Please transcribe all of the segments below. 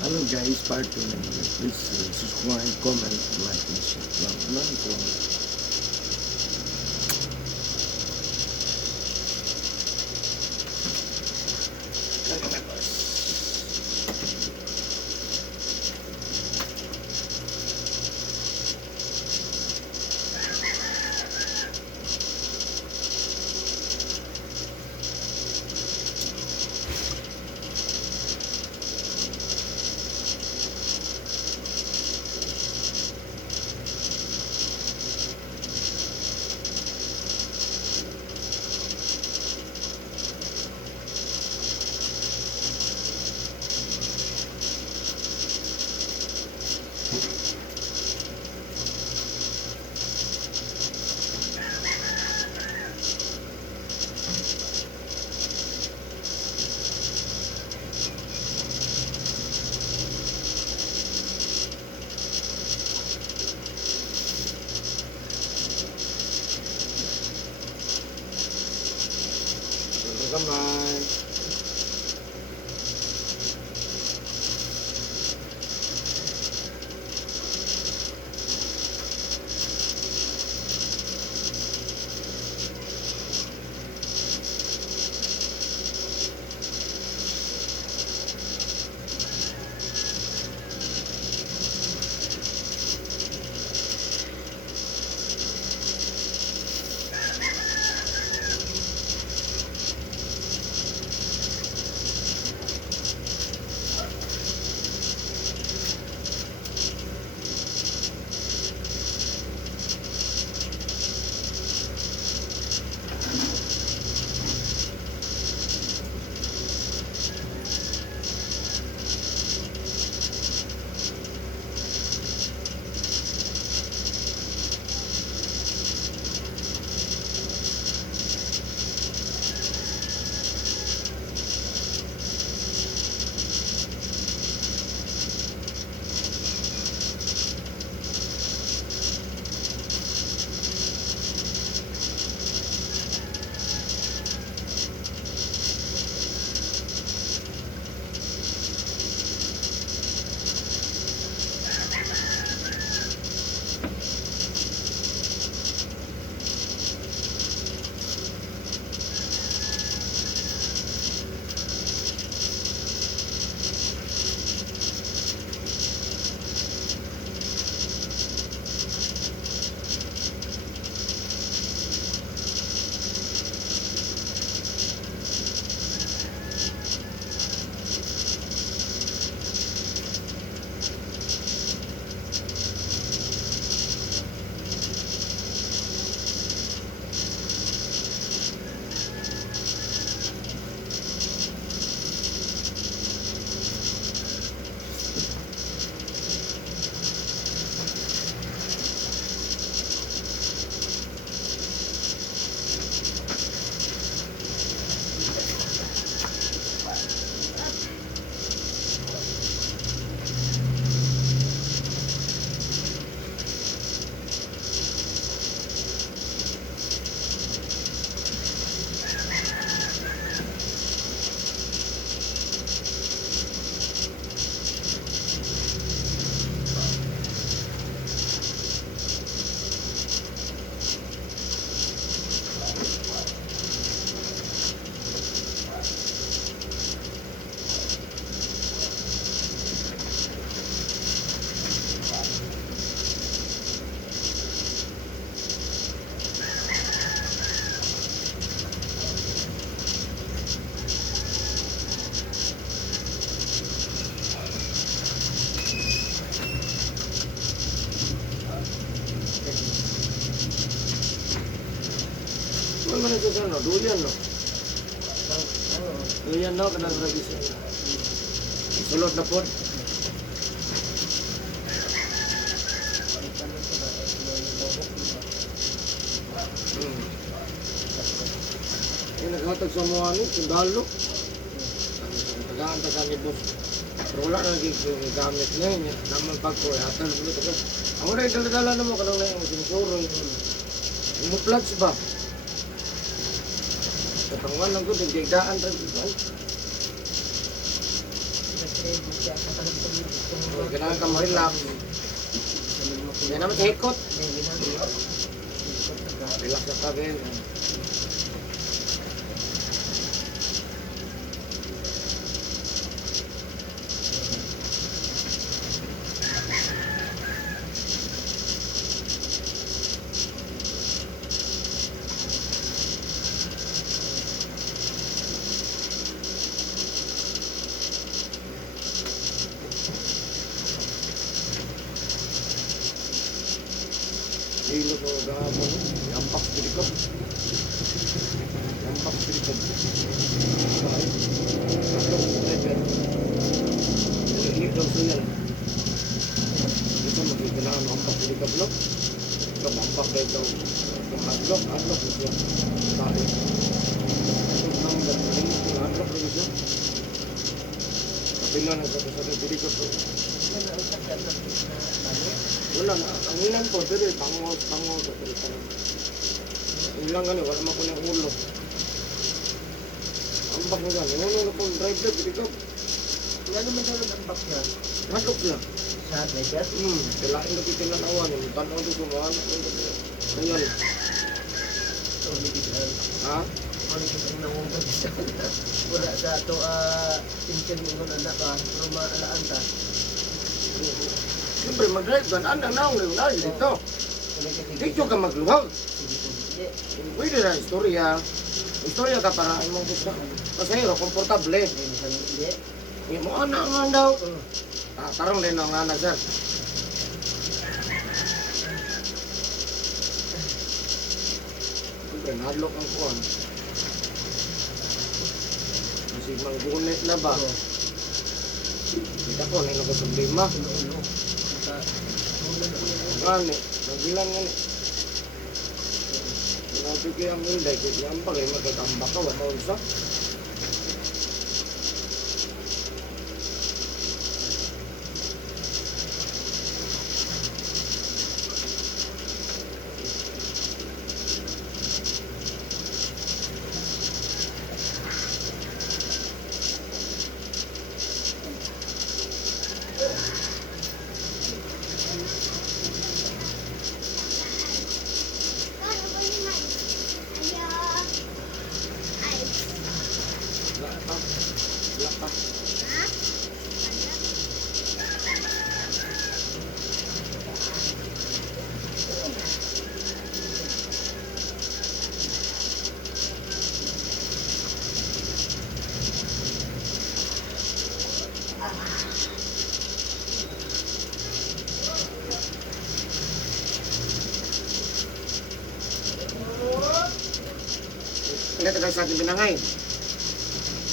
Hello guys, part 2 na yun. Please subscribe, comment, like, and share lang. Ano po? Kamay. Ano man ito sa ano? Duyan, no? Duyan, no? Kanang lagi siya. Sulod na po. Yung naghatag sa mga ano, sundalo. Tagaan kami boss. Pero wala na naging gamit ngayon. Naman pagko, hatag ulit ako. Ang una yung dala-dala na mo, kanang na yung sinusuro. Yung plugs ba? Katangwan lang ko, nagdagdaan rin ito. Nag-ready siya sa kalagpag Kailangan ka ma-relax. Hindi naman sa hikot. Relax ka tabi. Hilo ko gahapon. Yampak dirikot. Yampak dirikot. Bahay. Ako, driver. Nalilip daw siya yan. Ito magkikailangan ng ampak dirikot lo. Ito ampak daw ito. Yung hardlock mo siya. Bahay. Ito number. Yung hardlock mo siya. Kapila na sa dirikot lo. Wala na, ang ilan po, dito, pango sa dito. Ilang gani, wala man ko ng ulo. Ang bak mo gani, ulo po, driver, dito. Ano man sa ang bak niya? Natok siya. Sa driver? Kailangan na kitinanawan, yung tanaw doon sumahan. Ayan. So, hindi kita. Ha? Ano kita yung nangungan sa wala sa ito, pinsin mo na anak ka, pero maalaan ka. Siyempre, mag-drive ka, anang naong na dito. Dito ka magluwag. Pwede na istorya. Istorya ka para imong gusto. Pasahero, komportable. Hindi mo anak nga daw. Tarong din ang anak, sir. Siyempre, nadlok ang kuhan. Kasi manggunit na ba? Kita ko, hindi na ko problema. Gani, nabilang nga ni. Pinapigay ang hilday, kasi ang bagay magkakamba ka, wala ulsa. Wala pa. Hindi tayo sa ating binangay.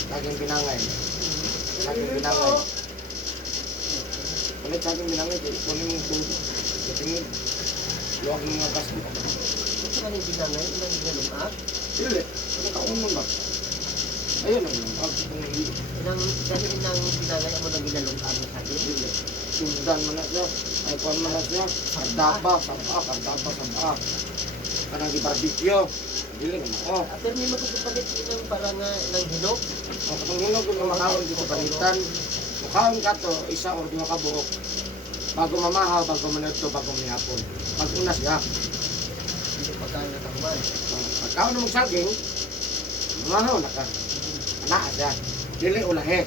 Sa ating binangay. Sa ating binangay. Ulit sa ating binangay. Kunin mong tubig. Tingin. Luwag ng mga gas mo. Ito ka nang binangay, ilang ginalumag? Dili. Ano kaunon ba? Ayun ang lumag. Dahil inang binangay mo nang ginalumag mo sa akin? Dili. Sundan mo na siya. Ay, kuhan mo na siya. Kardapa, saba. Kanang di barbecue. Dili nga mo. Pero may magkukupalit ng parang ng hinog. Ang katungulog kung makakaon dito palitan. Mukhaon ka to, isa o duha ka buhok. Bago mamahaw, bago manito, bago manihapon. Mag-una siya. Hindi pagkain na kakuman. Pagkaon na magsaging, mamahaw na ka. Anaa siya. Dili ulahe.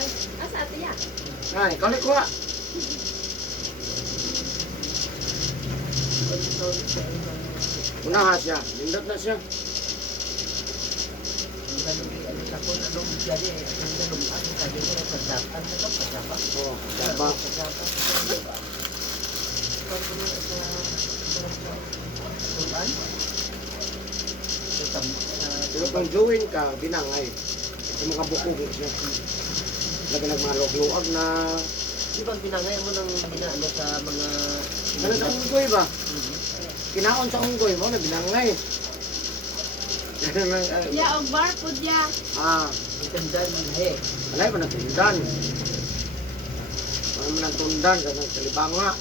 Ay, asa ate ya? Ay, ikaw ko nga. Unaha siya. Lindot na siya. Anong jadi, ang ginalumag mo sa akin ko na pagdapan na ito, pagdapan. Oo, saba. Pero kung join ka, binangay. Yung mga bukog siya. Lagi nagmalog-luag na. Di ba binangay mo ng binaano sa mga... Ano sa unggoy ba? Kinaon sa unggoy mo na binangay. Ya, og bar po ya. Itandan he. Alay mo nagtundan. Ano mo nagtundan sa salibanga.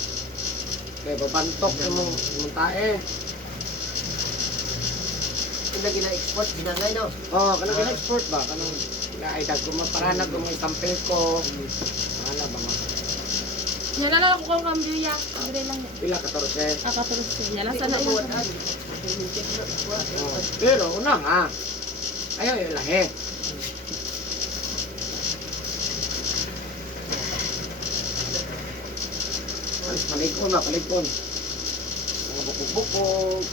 Kaya babantok sa mong tae. Kung na gina-export, binangay no? Oo, kanang gina-export ba? Kanang Na ay dag kumaparanag kung isang peko. Ano ba nga? Yan na lang ako kung cambio ya. Cambio lang yan. Pila 14. Nakatulog siya. Yan lang sana Hindi ko yan. mawala. Mintik na kuha. Oh. Pero una nga. Ayaw yung lahi. Alis palikon na, palikon. Mga bukog-bukog.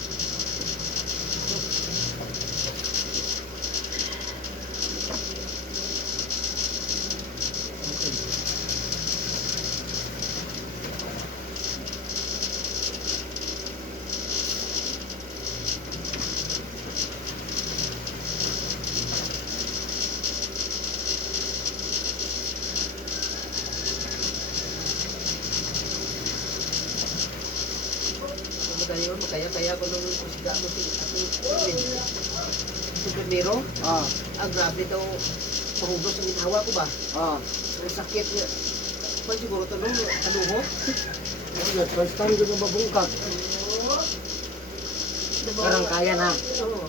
Kaya ko nung kusga mo si Supermero. Ah, Grabe daw pahugos ang ginawa ko ba? ah. Ang sakit niya. Pa siguro ito nung kaluho. Ayun, first time ko na mabungkag. Parang kaya na. Oo.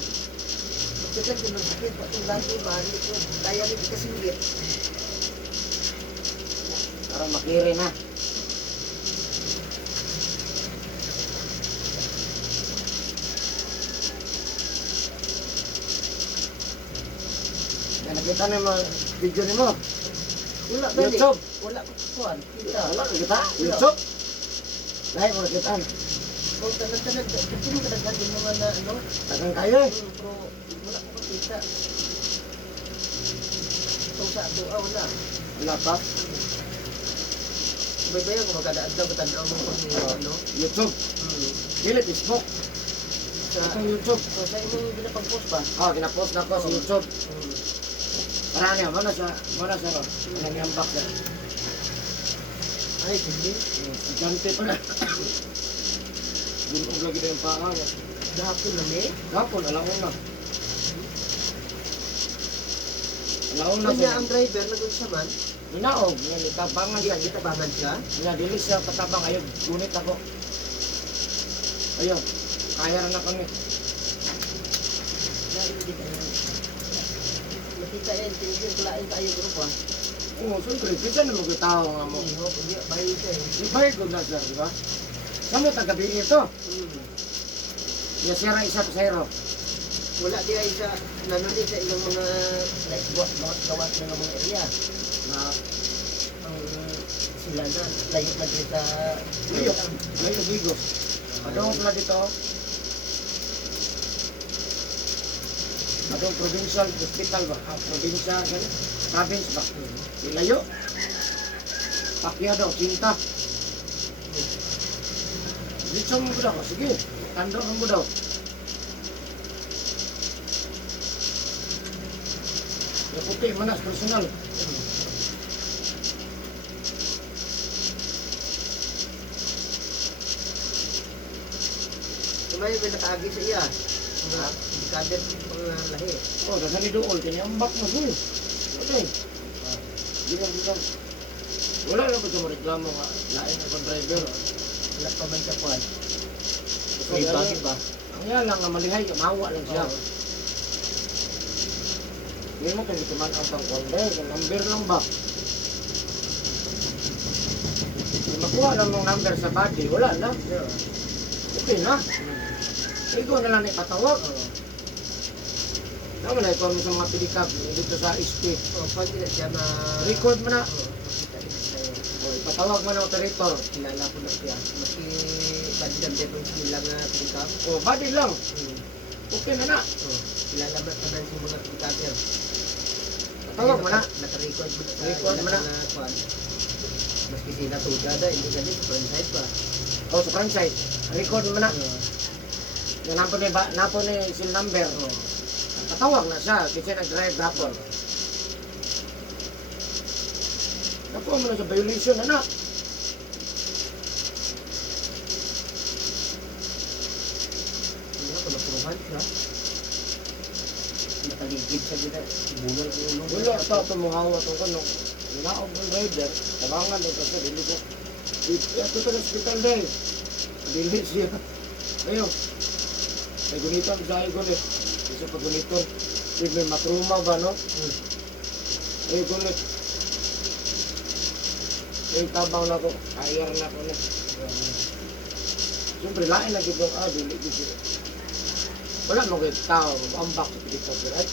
Pagkakit ko ng sakit, patong lagi ba? Hindi ko kaya rin kasi ulit. Parang makiri na. Yan, nakita na yung mga video ni mo. Wala ba YouTube. Wala ko kuhan. Kita. Wala, nakita? YouTube. Dahil mo nakita. Kung tanan-tanan, kasi mo kadaghan yung mga na ano. Tagang kayo eh. Pero wala ko makita. Kung sa ato, wala. Wala pa. Baybaya ko magkadaan daw, batanaw mo ko sa ano. YouTube. Dili, Facebook. Sa, Itong YouTube. so, sa imong binapag-post ba? Oh, kinapost na ko sa YouTube. Hmm. Marami, mana sa ro. Ano niyang back na. Ay, hindi. Gante pa na. Bunog lagi na yung paa. Dahapon na ni. Gapon, alaon na. Alaon na Kanya siya. ang driver, nag-unsa man. Hinaog, yan, itabangan Hindi siya. ka gitabangan siya. Nga, dili siya patabang. Ayun, gunit ako. Ayun, kaya rin ako ni. Dahil hindi ka makita yan, tinigil ko lain tayo grupo ha. Oo, siyempre, pisa na magkatao nga mo. Hindi mo, hindi, bayo siya eh. Ibay ko na siya, di ba? Saan mo tagabi ito? Hmm. Yasira isa pa zero. Wala di ay sa nanoni sa ilang mga like gawat ng mga area na ang sila na layo na din sa Liyo, liyo, ligo. Adong pala dito. Adong provincial hospital ba? Provincial, gani? Province ba? Ilayo. Pakya daw, cinta. Dito mo daw, sige. Tando mo daw. Ya puti, manas, personal. Tumay may nakaagi sa iya. Mga kader mga lahi. Oh, dasan ni dool, kanya ambak na full. Okay. Bilang bilang. Wala na ba sa reklamo nga, lain ako driver. Wala pa man siya kuhan. May bagay ba? Ang yan lang nga malihay, mawa lang siya. Hindi mo kung ituman ang tangkonde, yung number lang ba? Kung makuha lang ng number sa body, wala na. Okay na. Ikaw na lang ipatawag. Tama na, ikaw sa mga pilikab dito sa SP. Pwede na siya na Record mo na. kita sa'yo. O, ipatawag mo na operator. Kilala ko na siya. Maki bandam din kung sila nga pinikap. O, body lang. Okay na na. Kilala ba tanan sa mga pinikaper? Tawag mo na. Naka-record mo na. Record mo na. Kuhan. Maski sila tugada, hindi ganit. Franchise ba? O, sa franchise. Record mo na. Yung napo ni sim number. Tatawag na siya kasi nag-drive hapon. Nakuha mo na sa violation, anak. Hindi ako napuruhan siya. Nakaligid siya dito. Bungal ko yung Wala sa tumuhawa ito ko nung naog ng rider. Tabangan ito sa dili ko. Ito sa hospital dahil. Dili siya. Ayun. May gunitan sa akin gunit. Isa pa guniton. May matruma ba, no? Eh, kulit. Eh, tabang na ko. Ayar na ko na. Siyempre, lain na gito. Dili gito. Wala mo kayo tao. Ambak sa dito. Right?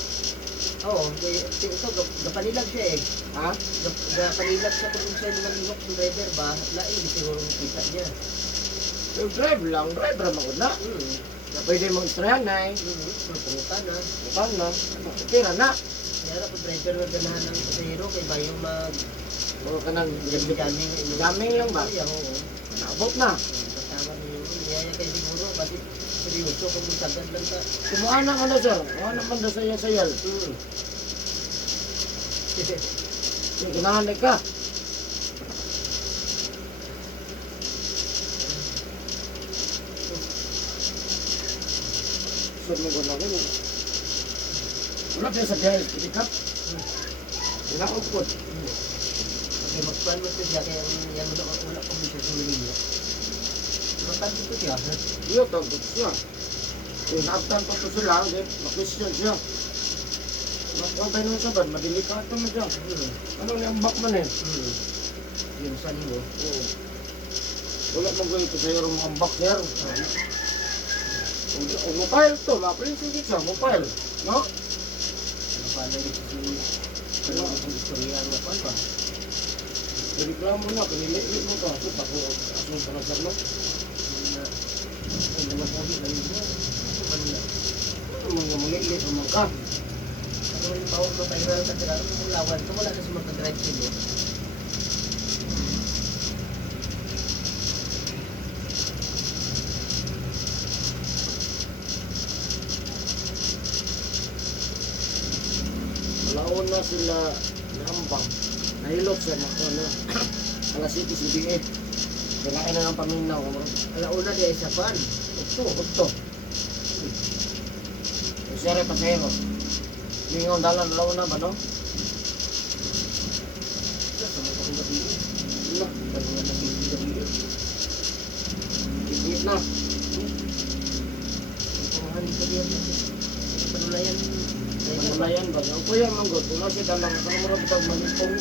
Oo, ito, gapanilag siya eh. Ha? Gapanilag siya kung siya naman linok sa driver ba, lain, siguro kita niya. Yung drive lang. Drive lang ako na. Na pwede mong istrayan na eh. Punta na. Ikaw na. Tira na. Kaya ako driver na ganahan ng pasahero kay ba yung O ka nang jaming. Jaming lang ba? Oo. Naabot na. Kasama niyo yun. Niyaya kayo siguro, kasi seryoso kung magtagad lang ka. Kumuha na ka na sir. Kumuha naman na sayal-sayal. Yung ginahanay ka. Sir mo gano'n ko. Wala tayo sa biyahe. Pinikap. Pinaupod. Okay, mag-plan mo siya kaya yung wala pang bisa sa Manila. Matag ito siya. Iyo, tagod siya. Kung naabtan pa ito sila, na-question siya. Nakapantay nung saban, madilikato mo siya. Ano niyang back man eh? Yung sa liwo. Oo. Wala mong gawin ko sa'yo rin ang back sir. O mobile to, ma-printing siya, mobile. No? Ano pa na ito si ang istorya nga pa ba? Reklamo na, kaniliit mo ka. So, tako, asong ka na sir, no? Ay, naman po din lang yun. Ano ba nila? Mga maliit naman ka. Ano yung power mo tayo na sa tira? Kung lawan ka, wala na sa magka-drive sila. Malaon na sila naambang. Nahilot siya na ano. Alas 7 si BA. Kailangan na ng paminaw. Alauna di ay sa pan. Ito. Yung sere pasero. Lingaw dalan malaon na ba no? Sa mga kong gabi. Wala. Pag nga nakikita gabi. Ikit na. Ang pangahan ka diyan. Panulayan. Mamalayan ba? Ang kuya manggod. Kung nasi dalang sa mga bitag manipong.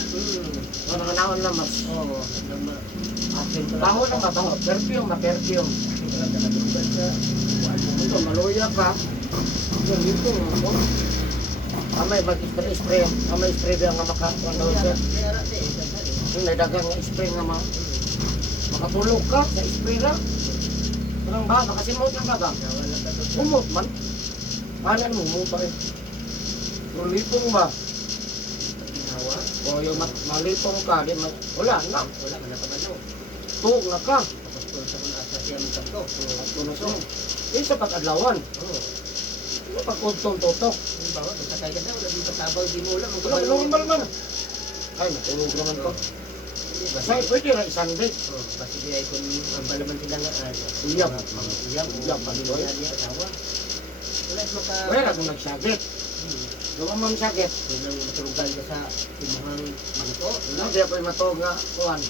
Nakanaon na mas. Oo. Asin ka lang. Taho na mataho. Perfume na perfume. Asin ka lang nakatulog sa kuwan mo. Ito, maluya ka. Yung ito mo. Amay mag-spray. Amay spray ba nga makakano siya. Kaya rati eh. Dagan eh. Yung naidagang nga spray nga makatulog ka sa spray na. Parang ba? Nakasimot lang ka ba? Nawala ka doon. Umot man. Kanan mo, umupa eh. Lulipong ba? Ginawa. O yung malipong ka, di wala na. Wala ka na pagano. Tuog na ka. Tapos tulad sa mga asa siya ng kanto. At tunos mo. Eh, sa pag-adlawan. Oo. Ano pag-kuntong tutok? Halimbawa, kung sakay ka daw, naging patabang di mo lang. Wala, normal man. Ay, natulog naman to. Kasi pwede na isang day. Kasi di ay kung ang balaman sila nga. Iyap. Iyap. Iyap, ano ba? Niya asawa. Wala maka... Wala kung nagsakit. Gawa mo ang sakit. Kung nang matulugan ka sa timuhang bangko. Wala, di ako matog nga. Kuhan.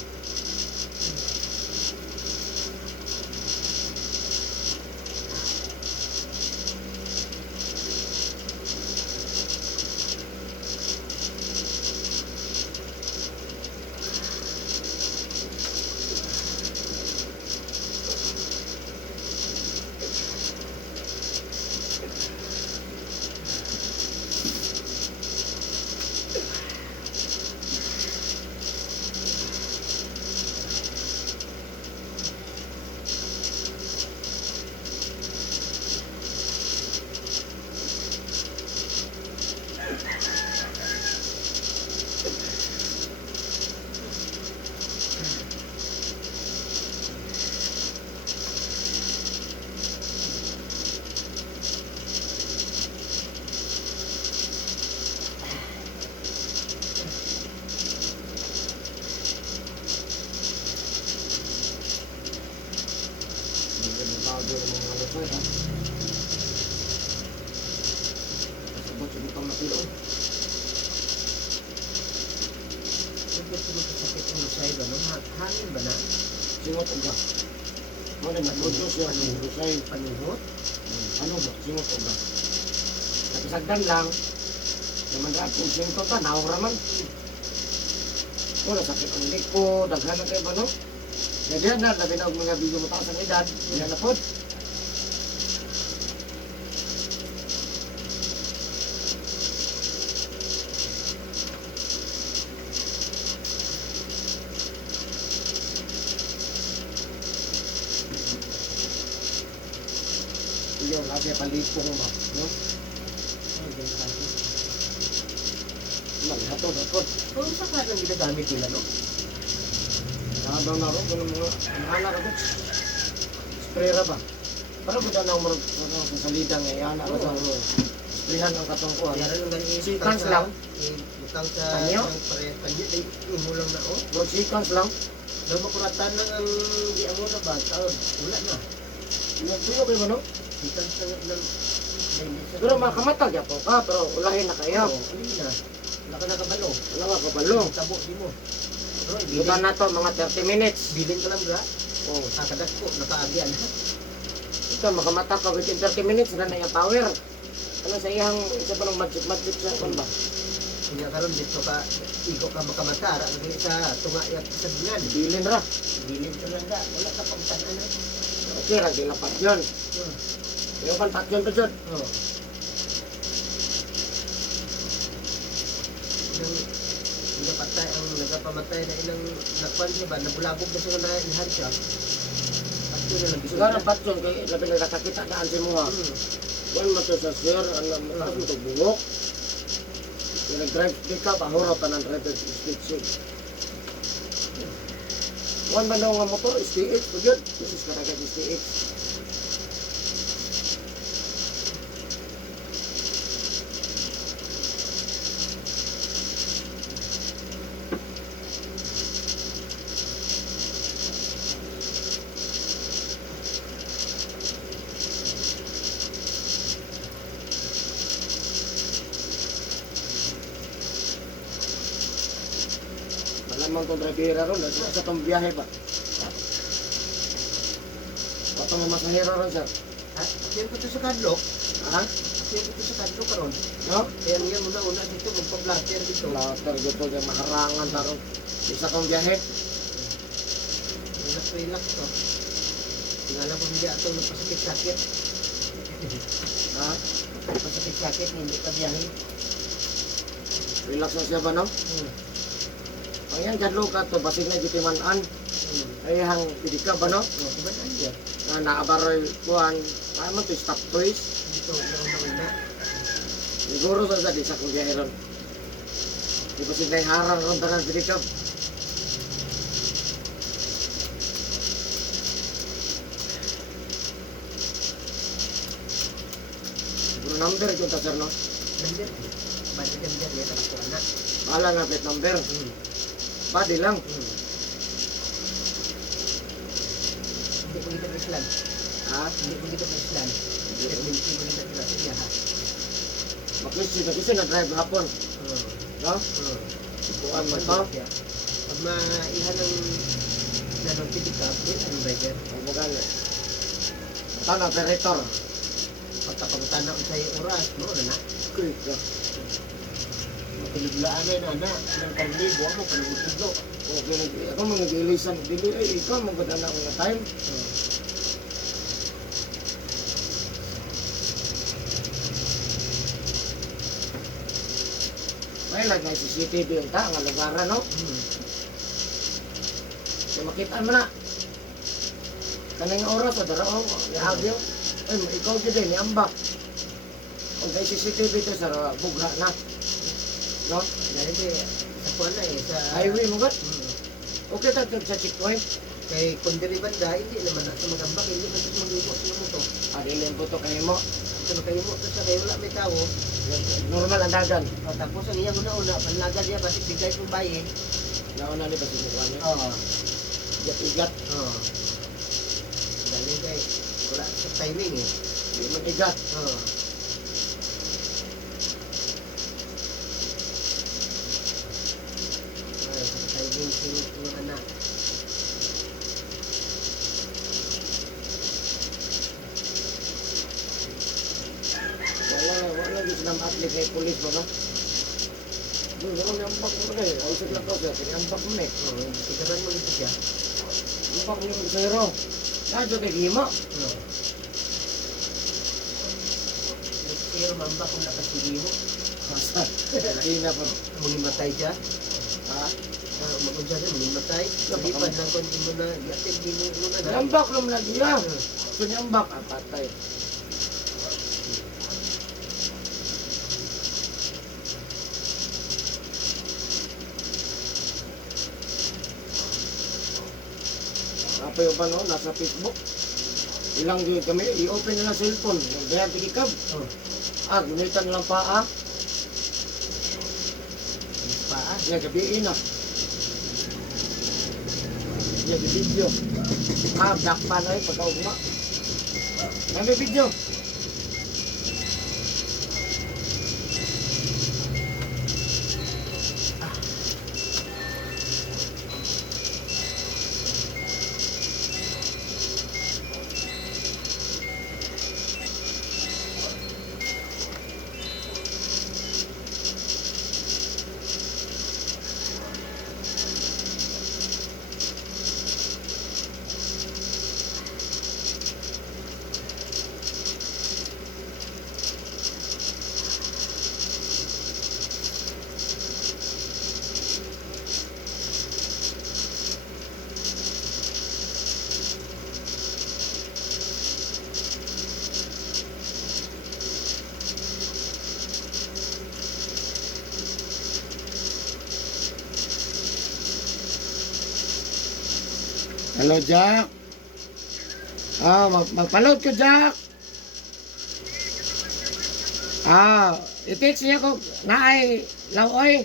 Powder ng mga lutoy, ha? Kasabot sa butang na pilo. Bakit sumasakit ang lusay ba? Hangin ba na? Singot uga. Ano na, produce yung lusay. Panuhot? Ano ba? Singot uga. Napisagdan lang. Naman daan kung sento ta, naong raman. Wala sakit ang liko, daghan na kayo ba no? Ganyan na, labi na og mga bigo mo taas ang edad, yan na po. Yun, lagi palipong ba, no? Maghatod, hatod. Kung sa kanang ginagamit nila, no? Nadaw na rin, ganun mga mahala ka doon. Spray ra ba? Pero kung na ako sa salida nga, yan ako sa sprayhan ang katong ko. Kaya rin galing Seconds lang. butang sa Kanyo? kanyo, ay imulang na, oh. Broad seconds lang. Dahil makuratan lang ang di amo na ba, taon, wala na. Nagsuyo kayo ba no? Ikan sa ng Pero makamatag ya po ka, pero ulahin na kayo. Oo, hindi na. Wala ka nakabalo. Wala ka kabalo. Tabo di mo. Pero Buta na to, mga 30 minutes. bilin ka lang bra. Oh. Kakadat ko, nakaagyan. Ito, makamatag ka within 30 minutes na na yung power. Ano sa iyang, isa pa ng magic sa kung ba? Kanya karon dito ka, iko ka makamatara. Ang sa tunga at sa dingan. Bilin ra. Bilin ka lang da. Wala ka pang tanan. Okay, ra, ginapat yun. Yung pantat yun to dyan. Oh. Nagpatay ang nagpapamatay na ilang nakwan siya ba, nabulabog na sila na ihan siya. At yun na lang bisog Siguro na. patyon, kaya labi na nakakita daan si mga. Kuan mo to sa sir, alam mo na mo to buhok. Yung nag-drive pick up, ahuro pa ng driver speed shield. Kuan ba daw nga motor, STX, po yun. This is karagat STX. Malamang itong driver ron, sa itong biyahe ba? Patong yung masahero ron, sir. At yun ko to sa kadlok. Ha? Yun ko to sa kadlok karon. No? Kaya nga una dito, magpa-blaster dito. Later dito, kaya makarangan taron. Isa kong biyahe. Relax to. Tingala ko hindi ato magpasakit-sakit. Ha? Pasakit-sakit, hindi ka biyahe. Relax na siya ba, no? Ang yan, dyan ka to, basig na gitimanan. Ay, hang pidika ba, no? Oh, diba na niya? Na naabaroy kuhan, kaya mo to, stop toys. Dito, una-una. Siguro sa isa kong biyahe ron. Di basig na iharang ron, tanan pidika. Siguro number yung ta, sir, no? Number. Balik number niya, tapos ko anak. Bahala na, plate number. Body lang. Hindi ko kita Islam. Ha? Hindi ko kita Islam. Hindi ko kita Islam. Sige ha. Makisi na drive hapon. No? Kuhan mo to. Pag maihan ng nanong ka, din ang driver. Ang bukan. Tanah operator. Pagkapagutan na ko sa iyo oras, no na. Quick. Pinaglaan na na, ng karnibo mo, panagutudlo. Okay, ako mga dilisan. Dili, ay, ikaw maganda na ang time. May lag na CCTV yung ta, ang lugaran, no? So, makita mo na. Kanang oras, o dara, o, audio. Ay, ikaw din, niambak. Kung may CCTV ito, sa bugha na. No? Dahil sa kuwan na sa... Highway mo gat? Okay, tagtag sa checkpoint. Kay kung diri banda, hindi naman na sa magambak, hindi man sa mag-ibo sa mo to. Adilin po to kayo mo. Ito kayo mo to sa kayo wala may tao. Normal ang dagan. Tapos ang iyang una-una, panlagad niya, basig bigay kong bayin. Nauna ni ba sinukuha niya? Oo. Igat-igat. Oo. Dali kay, wala sa timing eh. Di man igat. Oo. Ay, sa timing ng anak. Wala, wala. Di silang atlet kay polis mo, no? Ambak mo na eh. Ayos lang daw siya. Ambak mo na eh. Ikaban mo nito siya. Ambak niyo yung zero. Nadyo kay Gima. Pero mambak kung nakasili mo. Masa. Lahina pa. Mangimatay siya. Ha? Magunsa siya, mangimatay. Lipad lang kung hindi mo na yatin, hindi mo na. Ambak lang na diya. So niya ambak. Patay. Apa yung pa noon, nasa Facebook. Ilang din kami, i-open na ng cellphone. Yung gaya pilikab. Gunitan lang paa. Paa. Yan, gabiin na. Yan, di video. Black pa na eh, pagka-ugma. Yan, may video. Hello, Jack. Magpaload ko, Jack. I-text niya ko na ay lawoy.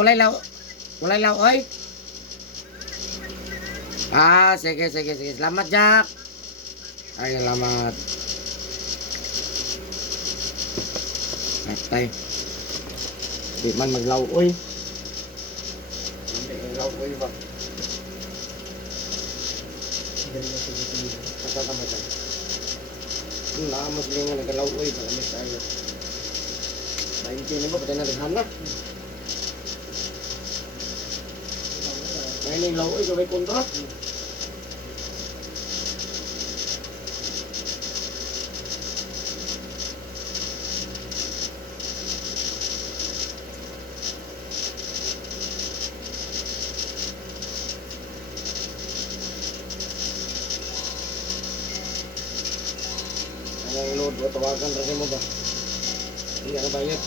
Walay lawoy. Sige. Selamat, Jack. Ay, salamat. Patay. Di man maglawoy. Hindi maglawoy ba? Kasama siya. Mas nga naglawoy ba kami tayo. Naintin mo patay na naghanap. Ngayon yung lawoy sa may kontra. Ang load mo, tawagan rin mo ba? Hindi ka bayad.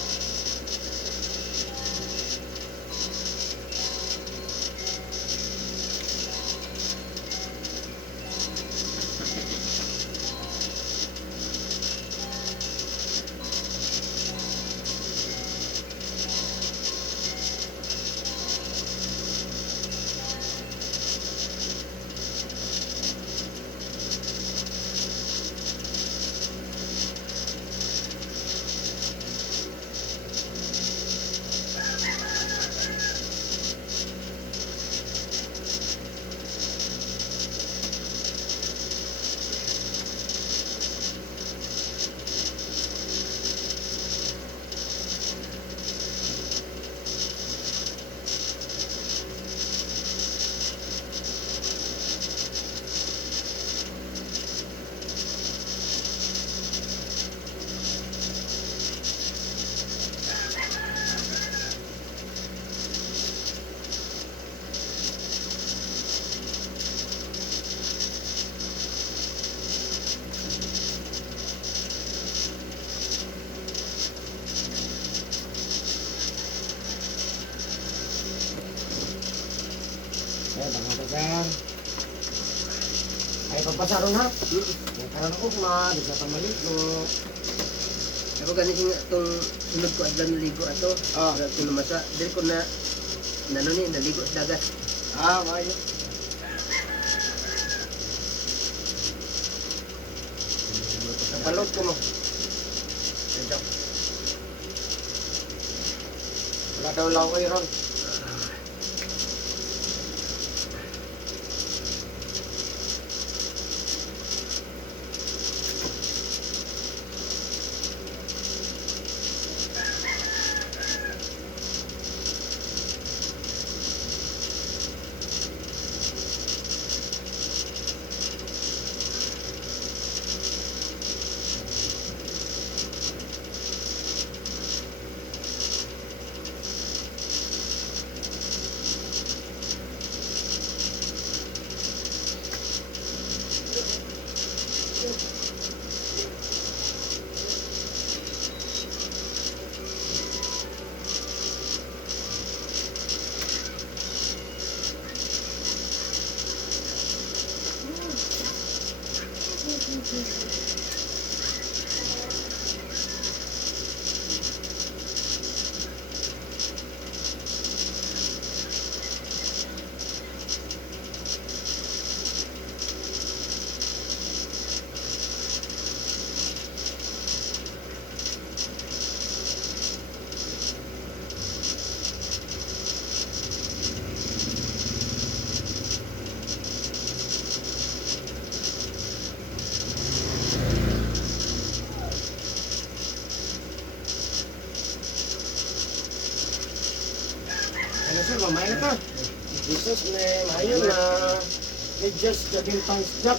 Tama ka, sir. Ay, papasaron ha. Karon ko ma, di sa tamalit mo. Ako ganito nga itong sunod ko agad naligo ato. Agad ko lumasa. Dili ko na naligo sa dagat. Mayo. Napalot ko mo. Ito. Wala daw lang ko ron. na sir, mamaya na ka. Jesus name, ayun na. Just jaging times jack.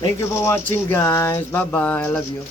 Thank you for watching guys. Bye bye. I love you.